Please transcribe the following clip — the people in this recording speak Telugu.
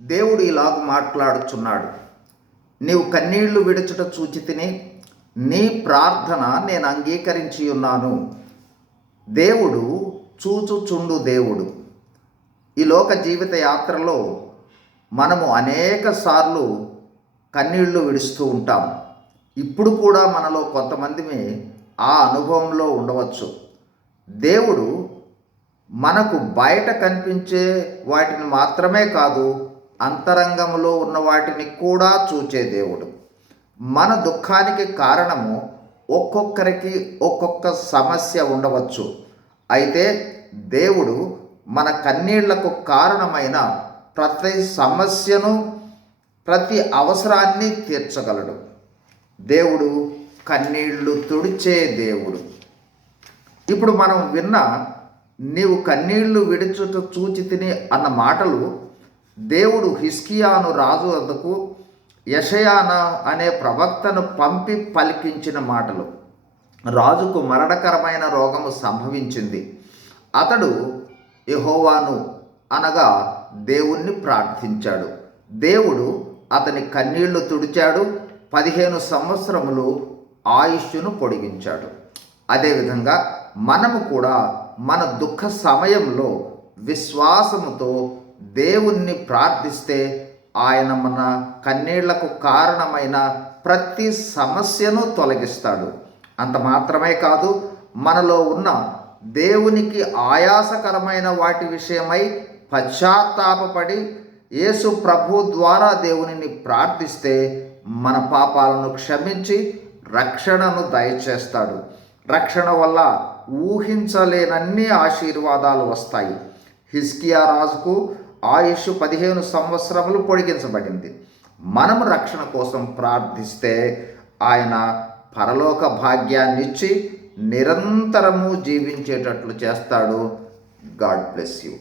దేవుడు ఇలాగ మాట్లాడుచున్నాడు. నీవు కన్నీళ్లు విడుచుట చూచితిని, నీ ప్రార్థన నేను అంగీకరించి ఉన్నాను. దేవుడు చూచుచుండు దేవుడు. ఈ లోక జీవిత యాత్రలో మనము అనేక సార్లు కన్నీళ్లు విడుస్తూ ఉంటాం. ఇప్పుడు కూడా మనలో కొంతమందిమే ఆ అనుభవంలో ఉండవచ్చు. దేవుడు మనకు బయట కనిపించే వాటిని మాత్రమే కాదు, అంతరంగంలో ఉన్న వాటిని కూడా చూచే దేవుడు. మన దుఃఖానికి కారణము ఒక్కొక్కరికి ఒక్కొక్క సమస్య ఉండవచ్చు. అయితే దేవుడు మన కన్నీళ్లకు కారణమైన ప్రతి సమస్యను, ప్రతి అవసరాన్ని తీర్చగలడు. దేవుడు కన్నీళ్లు తుడిచే దేవుడు. ఇప్పుడు మనం విన్న నీవు కన్నీళ్లు విడుచుట చూచితిని అన్న మాటలు దేవుడు హిజ్కియాను రాజు వద్దకు యెషయా అనే ప్రవక్తను పంపి పలికించిన మాటలు. రాజుకు మరణకరమైన రోగము సంభవించింది. అతడు యెహోవాను అనగా దేవుణ్ణి ప్రార్థించాడు. దేవుడు అతని కన్నీళ్లు తుడిచాడు. 15 సంవత్సరములు ఆయుష్ను పొడిగించాడు. అదేవిధంగా మనము కూడా మన దుఃఖ సమయంలో విశ్వాసముతో దేవుణ్ణి ప్రార్థిస్తే ఆయన మన కన్నీళ్లకు కారణమైన ప్రతి సమస్యను తొలగిస్తాడు. అంత మాత్రమే కాదు, మనలో ఉన్న దేవునికి ఆయాసకరమైన వాటి విషయమై పశ్చాత్తాపపడి యేసు ప్రభు ద్వారా దేవునిని ప్రార్థిస్తే మన పాపాలను క్షమించి రక్షణను దయచేస్తాడు. రక్షణ వల్ల ఊహించలేనన్ని ఆశీర్వాదాలు వస్తాయి. హిజ్కియా రాజుకు ఆయుష్ 15 సంవత్సరములు పొడిగించబడింది. మనము రక్షణ కోసం ప్రార్థిస్తే ఆయన పరలోక భాగ్యాన్నిచ్చి నిరంతరము జీవించేటట్లు చేస్తాడు. God bless you.